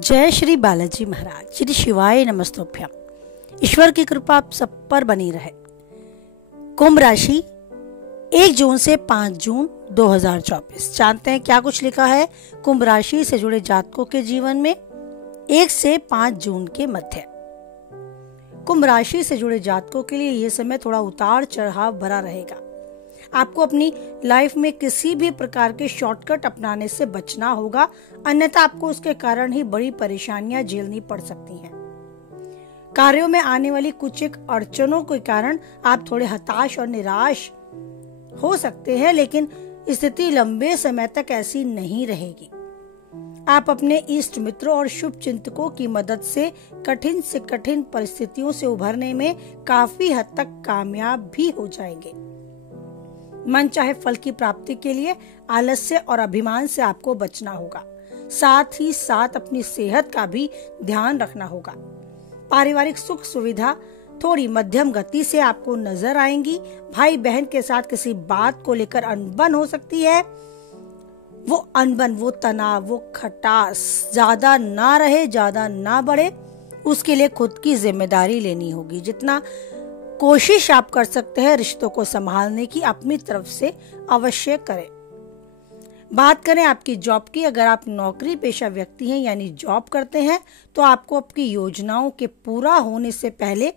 जय श्री बालाजी महाराज, श्री शिवाय नमस्तोभ्यम। ईश्वर की कृपा आप सब पर बनी रहे। कुंभ राशि 1 जून से 5 जून 2024। जानते हैं क्या कुछ लिखा है कुंभ राशि से जुड़े जातकों के जीवन में 1 से 5 जून के मध्य। कुंभ राशि से जुड़े जातकों के लिए यह समय थोड़ा उतार चढ़ाव भरा रहेगा। आपको अपनी लाइफ में किसी भी प्रकार के शॉर्टकट अपनाने से बचना होगा, अन्यथा आपको उसके कारण ही बड़ी परेशानियां झेलनी पड़ सकती हैं। कार्यों में आने वाली कुछ एक अड़चनों के कारण आप थोड़े हताश और निराश हो सकते हैं, लेकिन स्थिति लंबे समय तक ऐसी नहीं रहेगी। आप अपने इष्ट मित्रों और शुभ चिंतकों की मदद से कठिन परिस्थितियों से उभरने में काफी हद तक कामयाब भी हो जाएंगे। मन चाहे फल की प्राप्ति के लिए आलस्य और अभिमान से आपको बचना होगा। साथ ही साथ अपनी सेहत का भी ध्यान रखना होगा। पारिवारिक सुख सुविधा थोड़ी मध्यम गति से आपको नजर आएंगी। भाई बहन के साथ किसी बात को लेकर अनबन हो सकती है। वो अनबन, वो तनाव, वो खटास ज्यादा ना रहे, ज्यादा ना बढ़े, उसके लिए खुद की जिम्मेदारी लेनी होगी। जितना कोशिश आप कर सकते हैं रिश्तों को संभालने की, अपनी तरफ से अवश्य करें। बात करें आपकी जॉब की, अगर आप नौकरी पेशा व्यक्ति हैं यानी जॉब करते हैं तो आपको आपकी योजनाओं के पूरा होने से पहले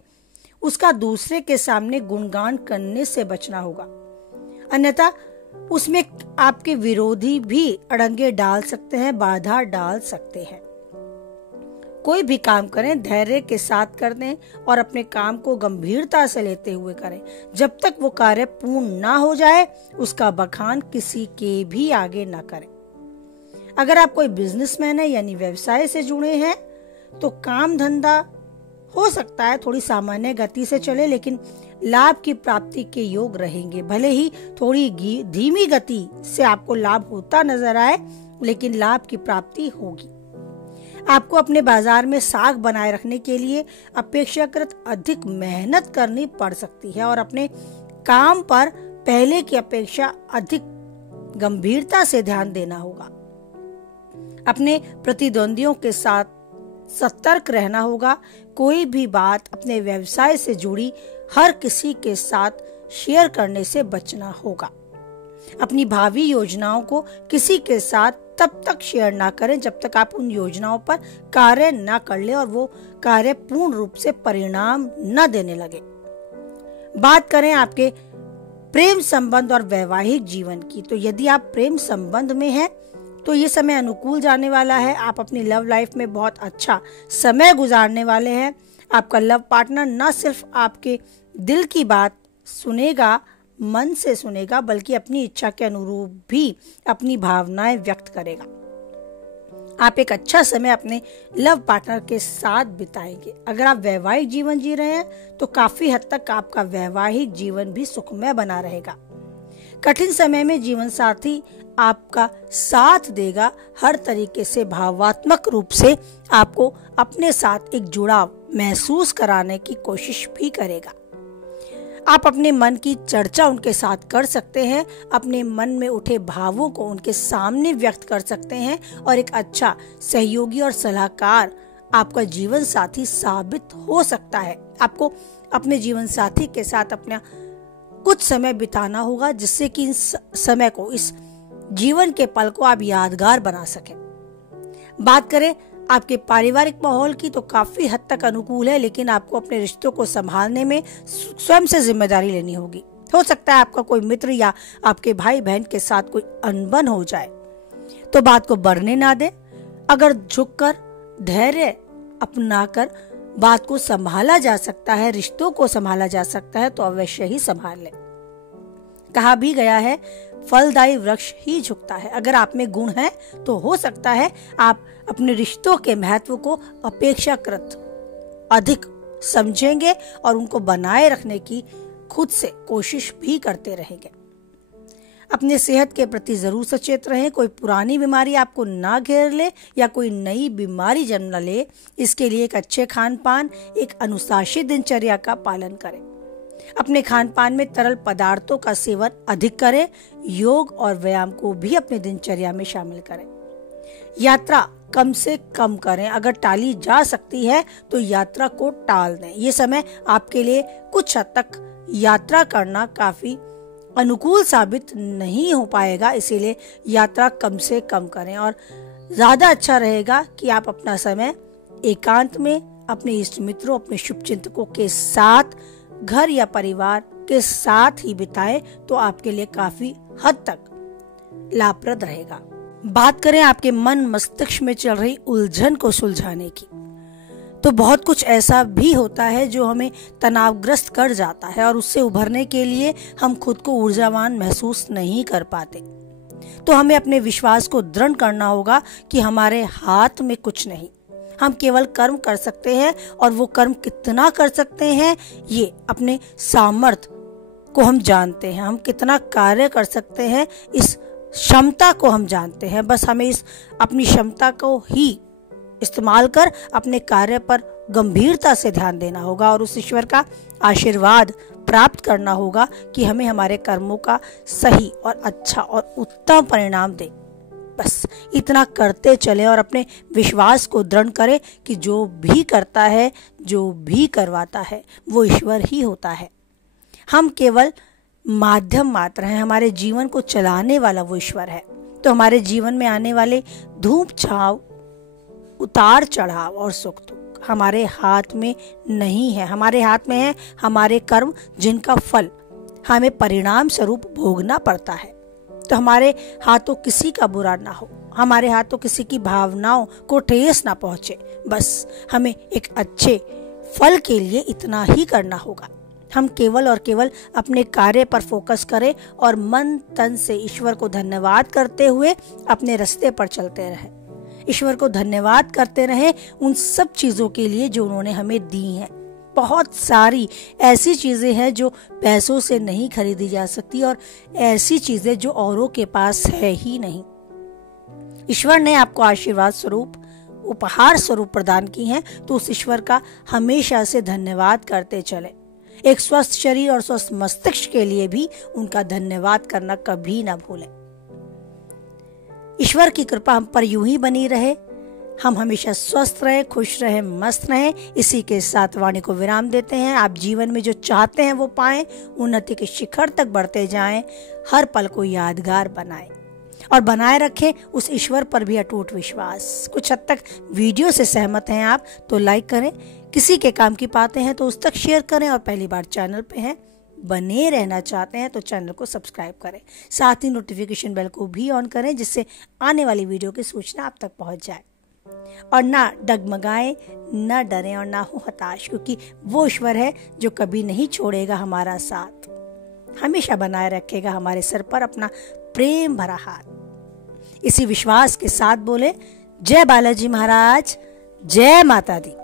उसका दूसरे के सामने गुणगान करने से बचना होगा, अन्यथा उसमें आपके विरोधी भी अड़ंगे डाल सकते हैं, बाधा डाल सकते हैं। कोई भी काम करें धैर्य के साथ कर दें और अपने काम को गंभीरता से लेते हुए करें। जब तक वो कार्य पूर्ण ना हो जाए उसका बखान किसी के भी आगे ना करें। अगर आप कोई बिजनेसमैन है यानी व्यवसाय से जुड़े हैं तो काम धंधा हो सकता है थोड़ी सामान्य गति से चले, लेकिन लाभ की प्राप्ति के योग रहेंगे। भले ही थोड़ी धीमी गति से आपको लाभ होता नजर आए, लेकिन लाभ की प्राप्ति होगी। आपको अपने बाजार में साख बनाए रखने के लिए अपेक्षाकृत अधिक मेहनत करनी पड़ सकती है और अपने काम पर पहले की अपेक्षा अधिक गंभीरता से ध्यान देना होगा। अपने प्रतिद्वंदियों के साथ सतर्क रहना होगा। कोई भी बात अपने व्यवसाय से जुड़ी हर किसी के साथ शेयर करने से बचना होगा। अपनी भावी योजनाओं को किसी के साथ तब तक शेयर ना करें जब तक आप उन योजनाओं पर कार्य ना कर ले और वो कार्य पूर्ण रूप से परिणाम न देने लगे। बात करें आपके प्रेम संबंध और वैवाहिक जीवन की, तो यदि आप प्रेम संबंध में हैं तो ये समय अनुकूल जाने वाला है। आप अपनी लव लाइफ में बहुत अच्छा समय गुजारने वाले हैं। आपका लव पार्टनर न सिर्फ आपके दिल की बात सुनेगा, मन से सुनेगा, बल्कि अपनी इच्छा के अनुरूप भी अपनी भावनाएं व्यक्त करेगा। आप एक अच्छा समय अपने लव पार्टनर के साथ बिताएंगे। अगर आप वैवाहिक जीवन जी रहे हैं तो काफी हद तक आपका वैवाहिक जीवन भी सुखमय बना रहेगा। कठिन समय में जीवन साथी आपका साथ देगा। हर तरीके से भावात्मक रूप से आपको अपने साथ एक जुड़ाव महसूस कराने की कोशिश भी करेगा। आप अपने मन की चर्चा उनके साथ कर सकते हैं, अपने मन में उठे भावों को उनके सामने व्यक्त कर सकते हैं और एक अच्छा सहयोगी और सलाहकार आपका जीवन साथी साबित हो सकता है। आपको अपने जीवन साथी के साथ अपना कुछ समय बिताना होगा जिससे कि इस समय को, इस जीवन के पल को आप यादगार बना सकें। बात करें आपके पारिवारिक माहौल की तो काफी हद तक अनुकूल है, लेकिन आपको अपने रिश्तों को संभालने में स्वयं से जिम्मेदारी लेनी होगी। हो सकता है आपका कोई मित्र या आपके भाई बहन के साथ कोई अनबन हो जाए, तो बात को बढ़ने ना दें। अगर झुककर धैर्य अपनाकर बात को संभाला जा सकता है, रिश्तों को संभाला जा सकता है, तो अवश्य ही संभाल लें। कहा भी गया है फलदायी वृक्ष ही झुकता है। अगर आप में गुण है तो हो सकता है आप अपने रिश्तों के महत्व को अपेक्षाकृत अधिक समझेंगे और उनको बनाए रखने की खुद से कोशिश भी करते रहेंगे। अपने सेहत के प्रति जरूर सचेत रहें। कोई पुरानी बीमारी आपको ना घेर ले या कोई नई बीमारी जन्म न ले, इसके लिए एक अच्छे खान पान, एक अनुशासित दिनचर्या का पालन करें। अपने खान पान में तरल पदार्थों का सेवन अधिक करें। योग और व्यायाम को भी अपने दिनचर्या में शामिल करें। यात्रा कम से कम करें। अगर टाली जा सकती है तो यात्रा को टाल दें। ये समय आपके लिए कुछ हद तक यात्रा करना काफी अनुकूल साबित नहीं हो पाएगा, इसीलिए यात्रा कम से कम करें। और ज्यादा अच्छा रहेगा कि आप अपना समय एकांत में अपने इष्ट मित्रों, अपने शुभचिंतकों के साथ, घर या परिवार के साथ ही बिताएं, तो आपके लिए काफी हद तक लाभप्रद रहेगा। बात करें आपके मन मस्तिष्क में चल रही उलझन को सुलझाने की, तो बहुत कुछ ऐसा भी होता है जो हमें तनावग्रस्त कर जाता है और उससे उभरने के लिए हम खुद को ऊर्जावान महसूस नहीं कर पाते। तो हमें अपने विश्वास को दृढ़ करना होगा कि हमारे हाथ में कुछ नहीं, हम केवल कर्म कर सकते हैं। और वो कर्म कितना कर सकते हैं, ये अपने सामर्थ्य को हम जानते हैं। हम कितना कार्य कर सकते हैं, इस क्षमता को हम जानते हैं। बस हमें इस अपनी क्षमता को ही इस्तेमाल कर अपने कार्य पर गंभीरता से ध्यान देना होगा और उस ईश्वर का आशीर्वाद प्राप्त करना होगा कि हमें हमारे कर्मों का सही और अच्छा और उत्तम परिणाम दे। बस इतना करते चले और अपने विश्वास को दृढ़ करें कि जो भी करता है, जो भी करवाता है, वो ईश्वर ही होता है। हम केवल माध्यम मात्र हैं, हमारे जीवन को चलाने वाला वो ईश्वर है। तो हमारे जीवन में आने वाले धूप छाव, उतार चढ़ाव और सुख दुख हमारे हाथ में नहीं है। हमारे हाथ में है हमारे कर्म, जिनका फल हमें परिणाम स्वरूप भोगना पड़ता है। तो हमारे हाथों किसी का बुरा ना हो, हमारे हाथों किसी की भावनाओं को ठेस ना पहुंचे। बस हमें एक अच्छे फल के लिए इतना ही करना होगा। हम केवल और केवल अपने कार्य पर फोकस करें और मन तन से ईश्वर को धन्यवाद करते हुए अपने रास्ते पर चलते रहें। ईश्वर को धन्यवाद करते रहें उन सब चीजों के लिए जो उन्होंने हमें दी हैं। बहुत सारी ऐसी चीजें हैं जो पैसों से नहीं खरीदी जा सकती और ऐसी चीजें जो औरों के पास है ही नहीं। ईश्वर ने आपको आशीर्वाद स्वरूप, उपहार स्वरूप प्रदान की हैं, तो उस ईश्वर का हमेशा से धन्यवाद करते चले। एक स्वस्थ शरीर और स्वस्थ मस्तिष्क के लिए भी उनका धन्यवाद करना कभी ना भूलें। ईश्वर की कृपा हम पर यूं ही बनी रहे, हम हमेशा स्वस्थ रहे, खुश रहे, मस्त रहे। इसी के साथ वाणी को विराम देते हैं। आप जीवन में जो चाहते हैं वो पाएं, उन्नति के शिखर तक बढ़ते जाएं, हर पल को यादगार बनाएं और बनाए रखें उस ईश्वर पर भी अटूट विश्वास। कुछ हद तक वीडियो से सहमत हैं आप तो लाइक करें, किसी के काम की पाते हैं तो उस तक शेयर करें और पहली बार चैनल पे हैं, बने रहना चाहते हैं तो चैनल को सब्सक्राइब करें। साथ ही नोटिफिकेशन बेल को भी ऑन करें जिससे आने वाली वीडियो की सूचना आप तक पहुंच जाए। और ना डगमगाएं, ना डरें और ना हो हताश, क्योंकि वो ईश्वर है जो कभी नहीं छोड़ेगा हमारा साथ, हमेशा बनाए रखेगा हमारे सर पर अपना प्रेम भरा हाथ। इसी विश्वास के साथ बोले जय बालाजी महाराज, जय माता दी।